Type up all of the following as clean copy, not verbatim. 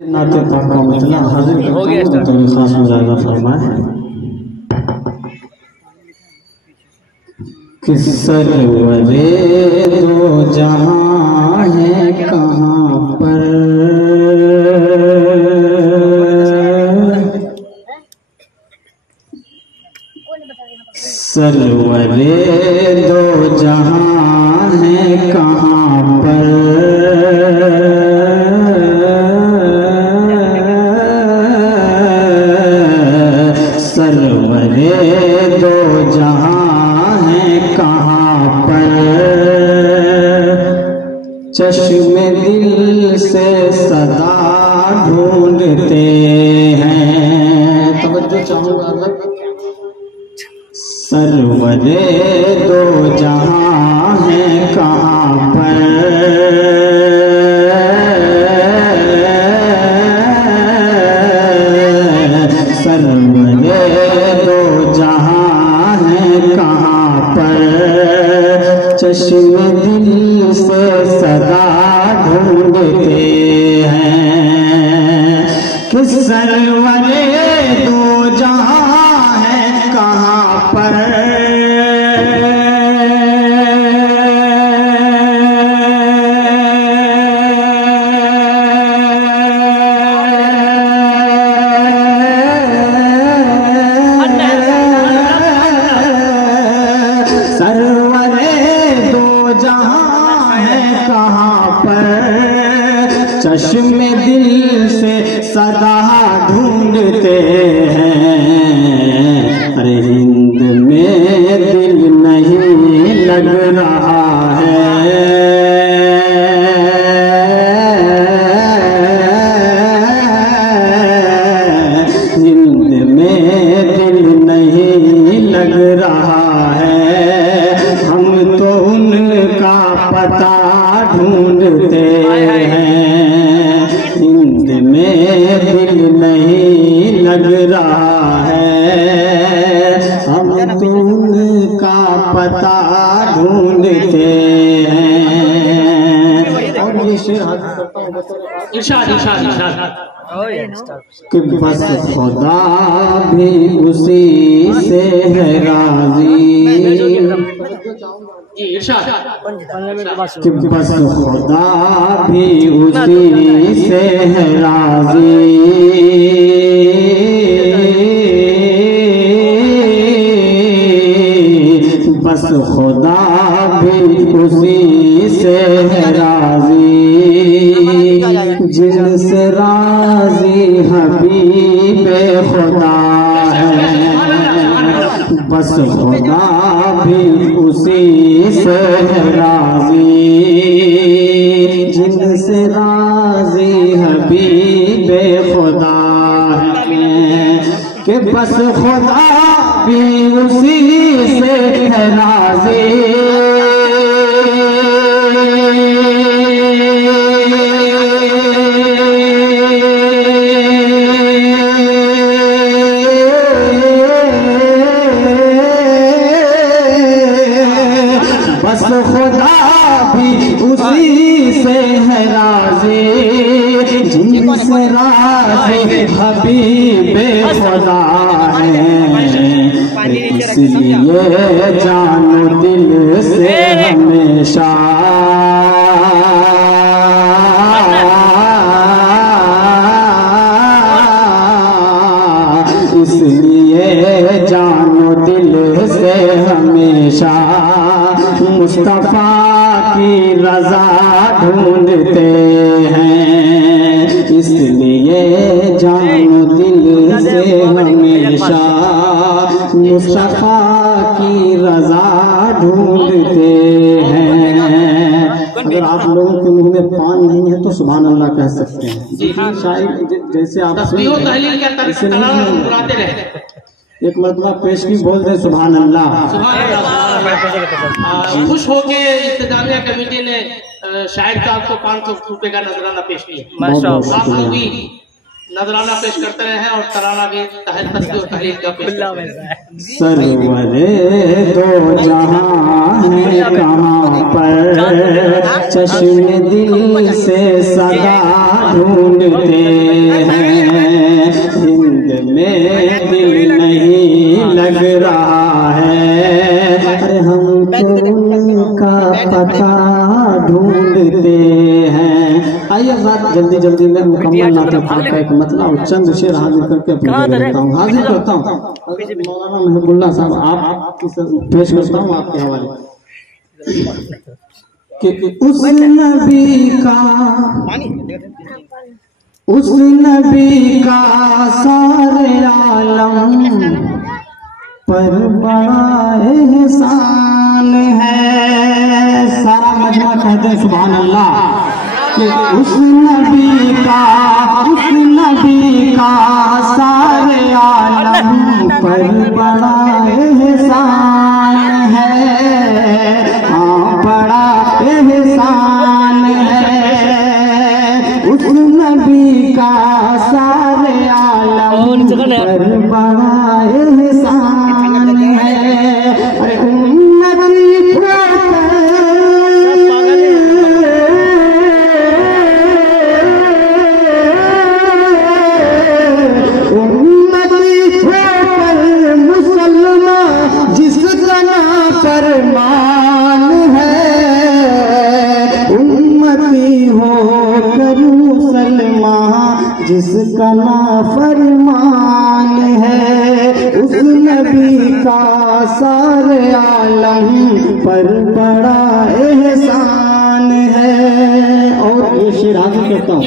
नाते पाक का मतलब हाजिर हो गया तो खास मुजाहिदा फरमाए कि सरवरे दो जहां है कहाँ पर, सरवरे दो जहां है कहाँ पर, सरवरे दो जहां है कहाँ पर, चश्मे दिल से सदा ढूंढते हैं। तवज्जो चाहूंगा अलग। सरवरे दो जहां है कहाँ पर, सरवरे दो जहां है कहाँ पर, चश्मे दिल से सदा ढूंढते हैं कि सरवरे दो जहां है कहाँ पर, चश्मे दिल से सदा ढूंढते हैं। अरे हिंद में दिल नहीं लग रहा है, हिंद में दिल नहीं लग रहा है, हम तो उनका पता ढूंढते हैं, हिंद में दिल नहीं लग रहा है, हम तो उनका पता ढूंढते हैं। और ये शेर इरशाद इरशाद इरशाद कि बस खुदा भी उसी से है राजी, कि बस खुदा भी उसी से है राजी, बस खुदा भी उसी से है राजी, जिनसे राजी हबीबे खुदा है, बस खुदा भी उसी से है राजी, जिनसे राजी हबीबे खुदा है, कि बस खुदा भी उसी से है राजी, बस खुदा भी उसी से है राजी, जिनसे राजी हबीबे खुदा है, इसलिए जानो दिल से हमेशा, इसलिए जानो दिल से हमेशा, मुस्तफा की रजा ढूंढते हैं, इसलिए जानो दिल से हमेशा, मुस्तफा की रजा ढूंढते हैं। अगर आप लोगों के मुंह में पान नहीं है तो सुभान अल्लाह कह सकते हैं। शायद जैसे आप एक मरतबा पेशगी बोल दे सुभान अल्लाह। खुश होके इंतजामिया कमेटी ने शायद का आपको 500 रुपए का नजराना पेश किया। आप लोग भी नजराना पेश करते रहे हैं और तराना भी तहरीर और तहरीर का पेश करते हैं। सरवरे दो जहां है कहाँ पर, चश्मे दिल से सदा ढूंढते हैं, हिंद में दिल नहीं लग रहा है, अरे हम तो उनका पता ढूंढते हैं। आइए बात जल्दी जल्दी में मुकम्मल नाते पाक का एक मतलब चंद शेर हाजिर करके हाजिर करता हूँ। मौलाना महबूबुल्लाह साहब आप पेश करता हूँ आपके हवाले कि उस नबी का सारे आलम पर बड़ा एहसान है। सारा मजमा कहते हैं सुभान अल्लाह कि उस नबी का सारे आलम पर बड़ा एहसान है, हाँ बड़ा एहसान है। उस नबी का सारे आलम पर बड़ा एहसान है। अरे उन्नति जिसका ना फरमान है, उस नबी का सारे आलम पर बड़ा एहसान है। और ये शेर आगे कहता हूँ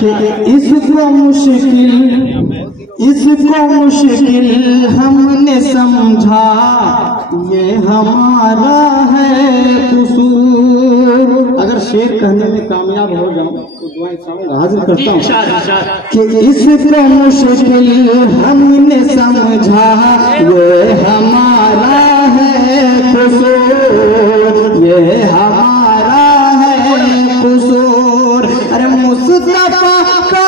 कि इसको मुश्किल हमने समझा, ये हमारा है कसूर। अगर शेर कहने में कामयाब हो जाऊं तो दुआएं हाजिर करता हूँ कि इसको मुश्किल हमने समझा, ये हमारा है कसूर, ये हमारा है कसूर। अरे मुस्तफा का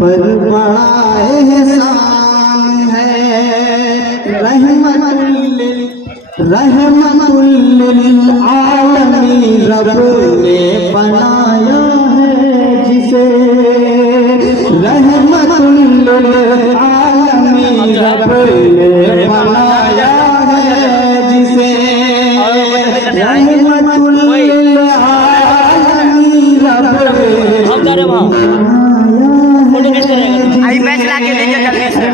पर बड़ा एहसान है। रहमतुल लिल आलमीन रब ने बनाया है जिसे, रहमतुल लिल आलमीन रब ने बनाया है जिसे, रहमतुल लिल आलमीन रब ने आई मैच लाके देखिए जल्दी से।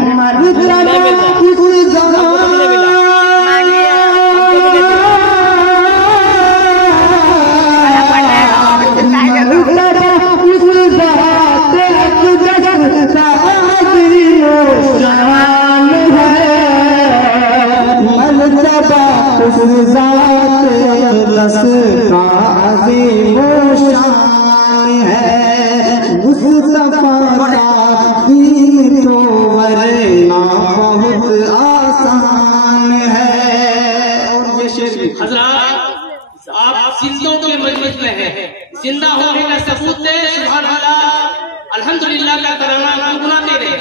आप जिंदों के मजलिस में हैं, जिंदा होने का सबूत दे, सुभान अल्लाह अल्हम्दुलिल्लाह का तराना गुनगुनाते रहे,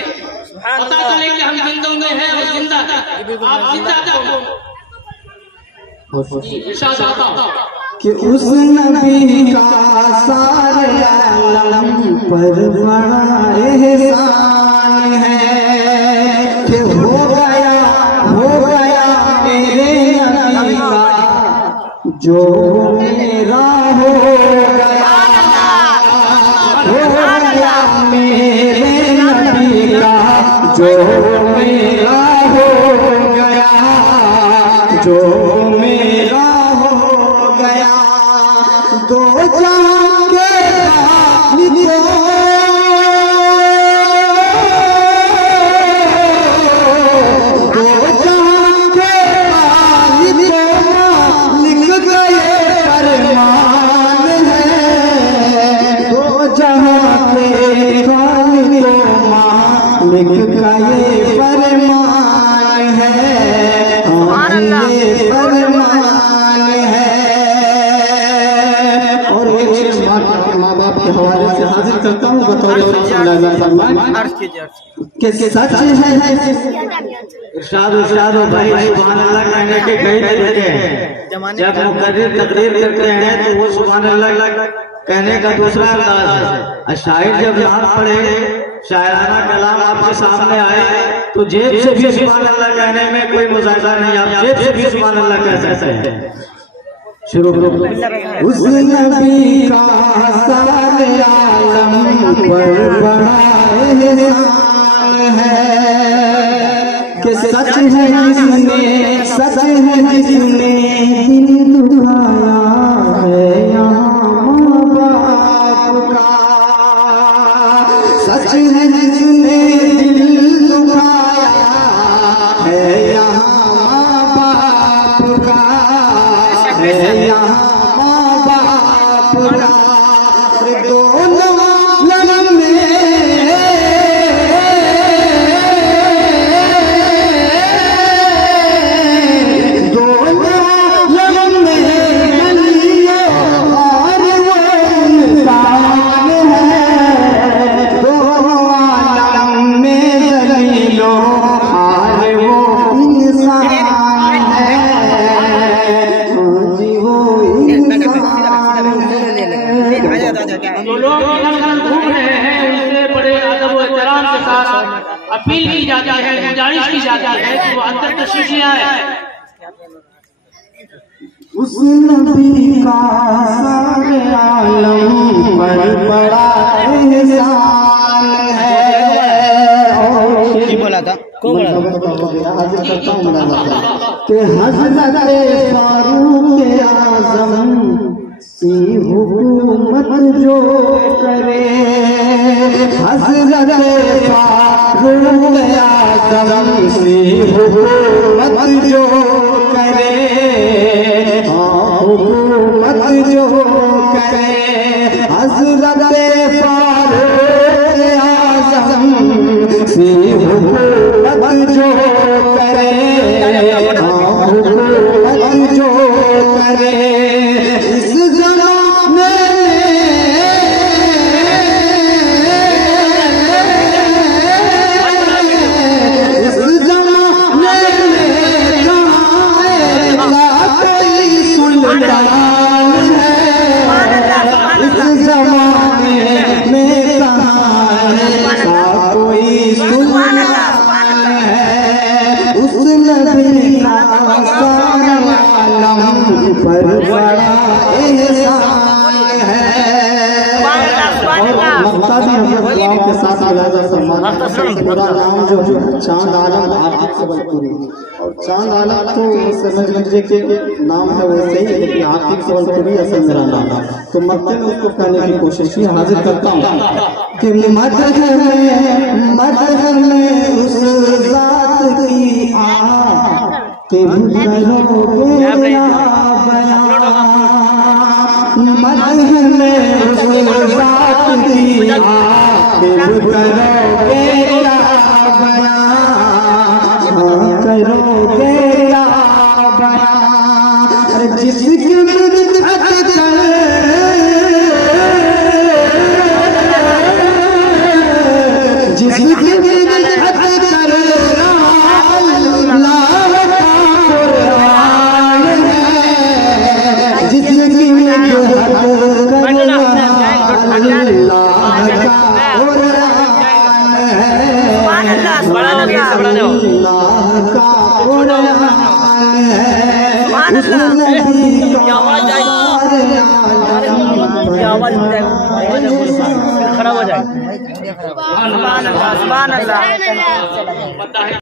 पता चले कि हम जिंदों में हैं और जिंदा हैं। आप जिंदा कि उस नबी का सारे आलम पर बड़ा एहसान है कि हो गया मेरे नबी का जो मेरा हो गया, हो गया मेरे नबी का जो मेरा हो गया, जो मेरा हो गया। दो जहां के हाजिर करता हूँ बतौर कि सच है इरशाद भाई सुभान अल्लाह कहने के कई तरीके हैं। जब मुकर्रिर तकरीर करते हैं तो वो सुभान अल्लाह कहने का दूसरा अंदाज है। शायर जब यहाँ पढ़े शायराना कलाम आपके सामने आए तो जेब से भी सुभान अल्लाह कहने में कोई मुजाहिदा नहीं, आप जेब से भी सुभान अल्लाह कह सकते हैं। शुरू उस नबी का सारे आलम पर बड़ा एहसान है कि सच है जिसने दिल दुखाया है यहाँ माँ बाप का। सच है जिसने दिल दुखाया है यहाँ माँ बाप का, है यहाँ माँ बाप का। दोनों लम में अपील की जाती है, गुजारिश की जाती है कि वो अंदर तशरीफ ले आए। उस नबी का सारे आलम पर बड़ा एहसान है। बोला था कौन हाजिर करता हूँ कि हज़रत फारूक आज़म की हुकूमत जो करे, हज़रत फारूक आज़म की हुकूमत जो करे, हुकूमत जो करे, हज़रत फारूक आज़म की हुकूमत जो करे, हुकूमत जो करे, इस ज़माने पूरा नाम जो है चांद आलम आतिक सवलपुरी, और चांद आलम तो समझ लीजिए कि नाम है वैसे ही, लेकिन आतिक सवलपुरी असल मेरा नाम है। तो मक्के में उसको कहने की कोशिश की, हाजिर करता हूँ कि मदद में उस जात की कि करोगे या बयां, मदद में उस जात की करोगे या बयां, करोगे या बयां, जिसकी मिन्नत कर जिसकी मिन्नत कर अल्लाह का कुरान है, जिसकी मिन्नत कर अल्लाह का खराब हो जाए।